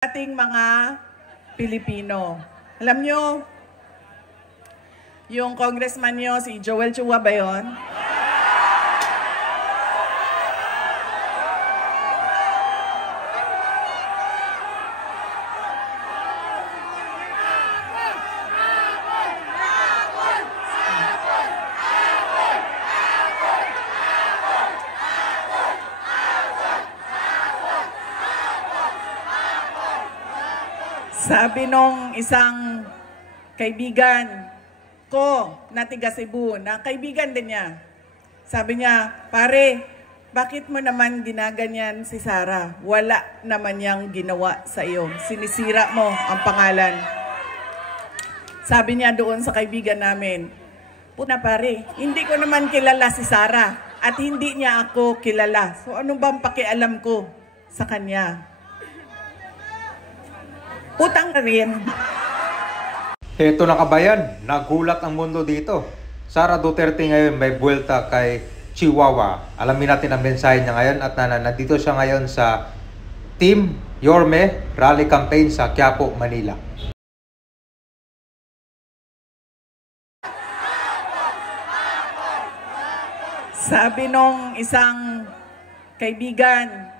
ating mga Pilipino. Alam nyo, yung congressman nyo, si Joel Chua ba yun? Sabi nung isang kaibigan ko na tiga Cebu, na kaibigan din niya. Sabi niya, pare, bakit mo naman ginaganyan si Sara? Wala naman niyang ginawa sa iyo. Sinisira mo ang pangalan. Sabi niya doon sa kaibigan namin, puta pare, hindi ko naman kilala si Sara at hindi niya ako kilala. So ano bang pakialam ko sa kanya? Utang na rin. Heto na kabayan, nagulat ang mundo dito. Sara Duterte ngayon may buwelta kay Chihuahua. Alamin natin ang mensahe niya ngayon at nandito siya ngayon sa Team Yorme Rally Campaign sa Quiapo, Manila. Sabi nung isang kaibigan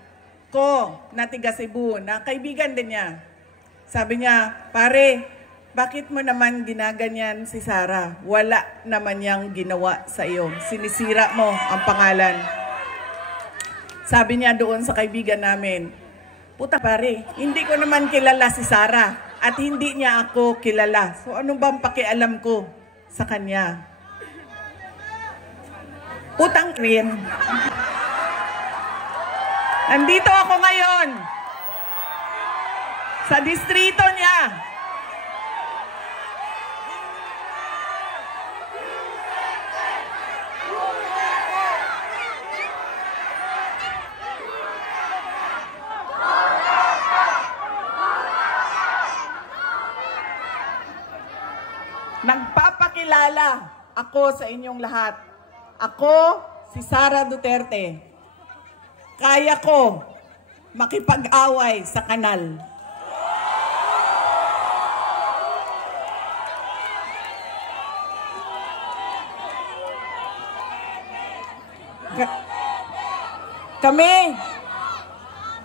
ko na tiga Cebu, na kaibigan din niya. Sabi niya, pare, bakit mo naman ginaganyan si Sara? Wala naman niyang ginawa sa iyo. Sinisira mo ang pangalan. Sabi niya doon sa kaibigan namin, puta pare, hindi ko naman kilala si Sara at hindi niya ako kilala. So ano bang pakialam ko sa kanya? Utang rin. Nandito ako ngayon sa distrito niya. Nagpapakilala ako sa inyong lahat. Ako, si Sara Duterte. Kaya ko makipag-away sa kanal. Kami,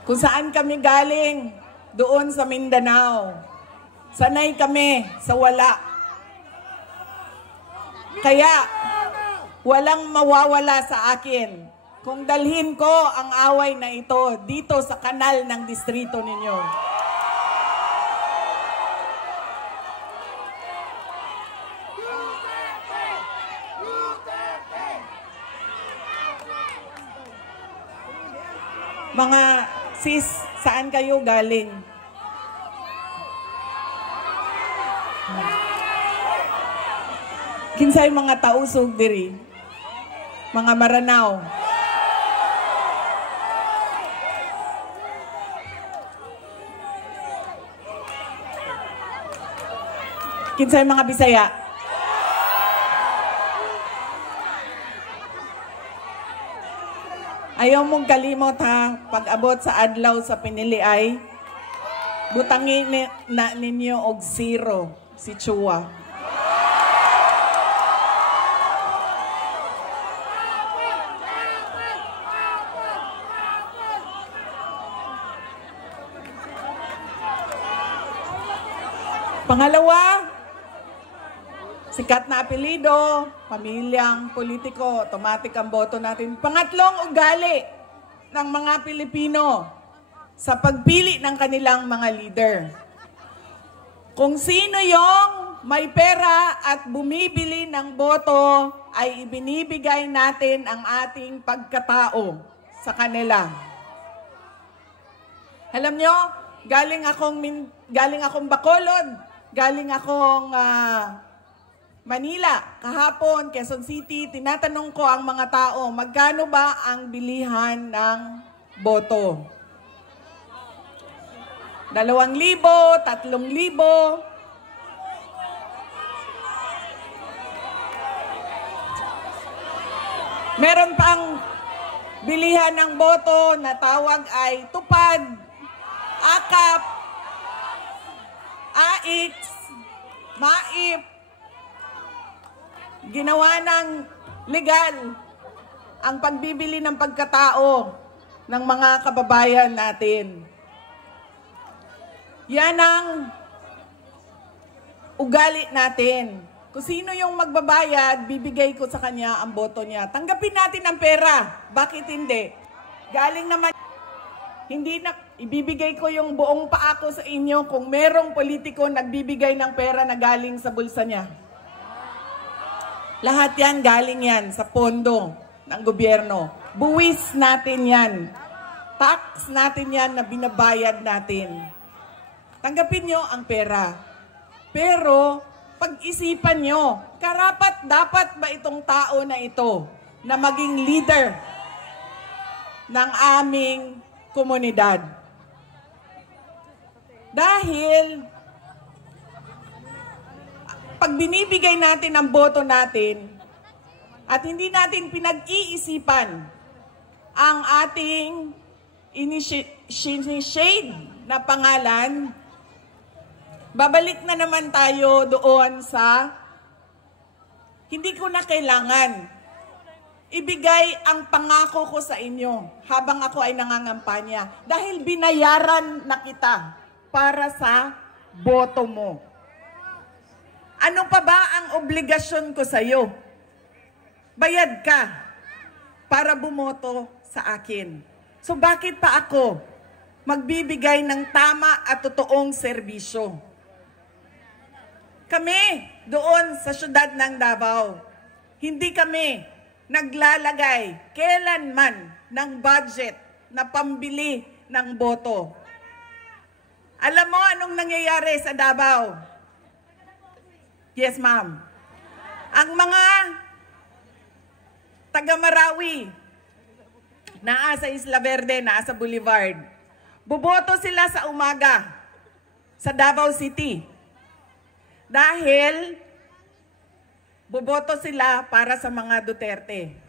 kung saan kami galing, doon sa Mindanao, sanay kami sa wala. Kaya, walang mawawala sa akin kung dalhin ko ang away na ito dito sa kanal ng distrito ninyo. Mga sis, saan kayo galing? Kinsay mga tausog diri? Mga Maranao. Kinsay mga Bisaya? Ayaw mong kalimot ha, pag-abot sa adlaw sa pinili ay butangin na ninyo og zero si Chua. Pangalawa, sikat na apelido, pamilyang politiko, automatic ang boto natin. Pangatlong, ugali ng mga Pilipino sa pagpili ng kanilang mga leader. Kung sino yung may pera at bumibili ng boto, ay ibinibigay natin ang ating pagkatao sa kanila. Alam nyo, galing akong Bacolod, galing akong Manila, kahapon, Quezon City, tinatanong ko ang mga tao, magkano ba ang bilihan ng boto? 2,000, 3,000. Meron pang bilihan ng boto na tawag ay tupad, akap, ginawa ng legal ang pagbibili ng pagkatao ng mga kababayan natin. Yan ang ugali natin. Kung sino yung magbabayad, bibigay ko sa kanya ang boto niya. Tanggapin natin ang pera. Bakit hindi? Galing naman, hindi na, ibibigay ko yung buong paako sa inyo kung merong politiko nagbibigay ng pera na galing sa bulsa niya. Lahat yan, galing yan sa pondo ng gobyerno. Buwis natin yan. Tax natin yan na binabayad natin. Tanggapin nyo ang pera. Pero, pag-isipan nyo, karapat-dapat ba itong tao na ito na maging leader ng aming komunidad? Dahil, pag binibigay natin ang boto natin at hindi natin pinag-iisipan ang ating shade na pangalan, babalik na naman tayo doon sa hindi ko na kailangan ibigay ang pangako ko sa inyo habang ako ay nangangampanya dahil binayaran na kita para sa boto mo. Ano pa ba ang obligasyon ko sa iyo? Bayad ka para bumoto sa akin. So bakit pa ako magbibigay ng tama at totoong serbisyo? Kami doon sa syudad ng Davao, hindi kami naglalagay kailanman ng budget na pambili ng boto. Alam mo anong nangyayari sa Davao? Yes, ma'am. Ang mga taga-Marawi, naasa Isla Verde, naasa Boulevard, boboto sila sa umaga sa Davao City. Dahil boboto sila para sa mga Duterte.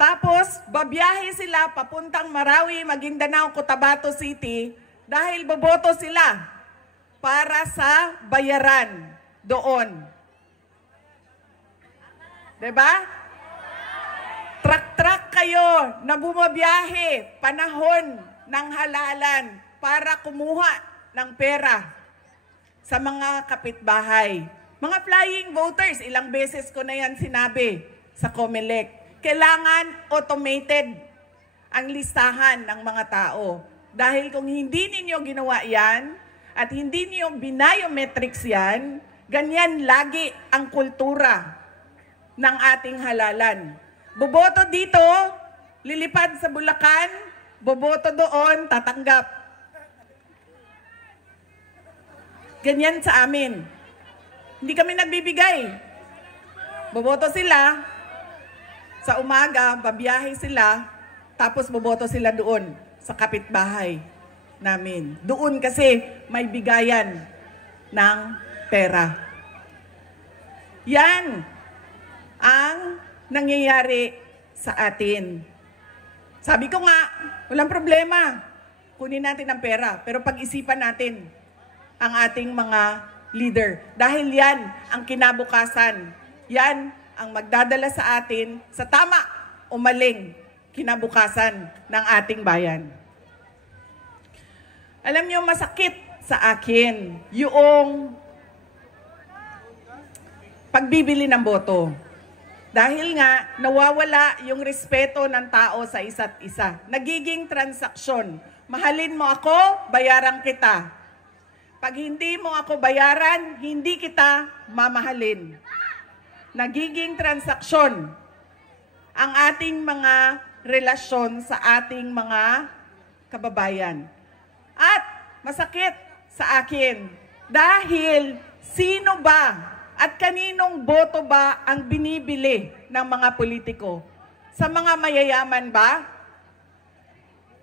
Tapos, babiyahe sila papuntang Marawi, Maguindanao, Cotabato City dahil boboto sila para sa bayaran doon. Diba? Truck-truck kayo na bumabiyahe panahon ng halalan para kumuha ng pera sa mga kapitbahay. Mga flying voters, ilang beses ko na yan sinabi sa COMELEC. Kailangan automated ang listahan ng mga tao. Dahil kung hindi ninyo ginawa yan, at hindi niyo binayometrics yan, ganyan lagi ang kultura ng ating halalan. Boboto dito, lilipad sa Bulacan, boboto doon, tatanggap. Ganyan sa amin. Hindi kami nagbibigay. Boboto sila, sa umaga, babiyahe sila, tapos boboto sila doon sa kapitbahay namin. Doon kasi may bigayan ng pera. Yan ang nangyayari sa atin. Sabi ko nga, walang problema. Kunin natin ang pera. Pero pag-isipan natin ang ating mga leader. Dahil yan ang kinabukasan. Yan ang magdadala sa atin sa tama o maling kinabukasan ng ating bayan. Alam niyo, masakit sa akin yung pagbibili ng boto. Dahil nga, nawawala yung respeto ng tao sa isa't isa. Nagiging transaksyon. Mahalin mo ako, bayaran kita. Pag hindi mo ako bayaran, hindi kita mamahalin. Nagiging transaksyon ang ating mga relasyon sa ating mga kababayan. At masakit sa akin dahil sino ba at kaninong boto ba ang binibili ng mga politiko? Sa mga mayayaman ba?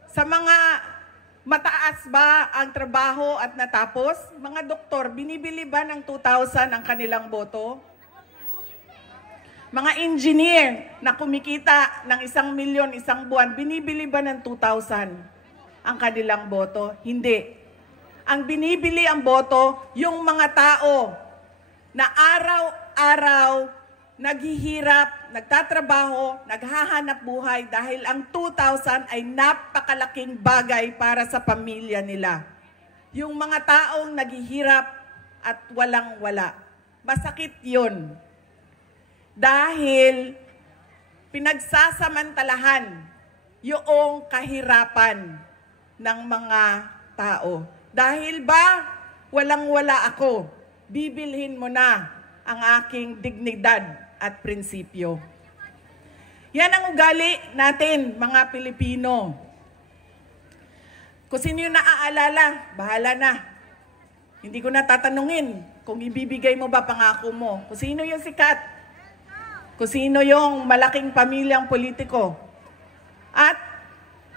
Sa mga mataas ba ang trabaho at natapos? Mga doktor, binibili ba ng 2,000 ang kanilang boto? Mga engineer na kumikita ng 1 milyon isang buwan, binibili ba ng 2,000 ang kanilang boto? Hindi. Ang binibili ang boto, yung mga tao na araw-araw naghihirap, nagtatrabaho, naghahanap buhay dahil ang 2,000 ay napakalaking bagay para sa pamilya nila. Yung mga taong naghihirap at walang-wala. Masakit yun. Dahil pinagsasamantalahan yung kahirapan ng mga tao. Dahil ba walang-wala ako, bibilhin mo na ang aking dignidad at prinsipyo. Yan ang ugali natin, mga Pilipino. Kung sino yung naaalala, bahala na. Hindi ko na tatanungin kung ibibigay mo ba pangako mo. Kung sino yung sikat. Kung sino yung malaking pamilyang politiko. At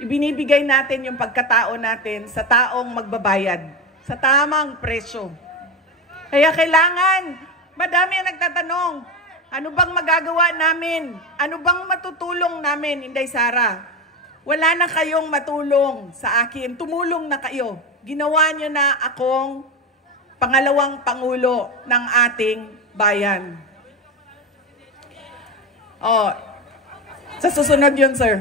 ibinibigay natin yung pagkatao natin sa taong magbabayad. Sa tamang presyo. Kaya kailangan, madami ang nagtatanong, ano bang magagawa namin? Ano bang matutulong namin, Inday Sara? Wala na kayong matulong sa akin. Tumulong na kayo. Ginawa nyo na akong pangalawang pangulo ng ating bayan. Oh, sa susunod yun, sir.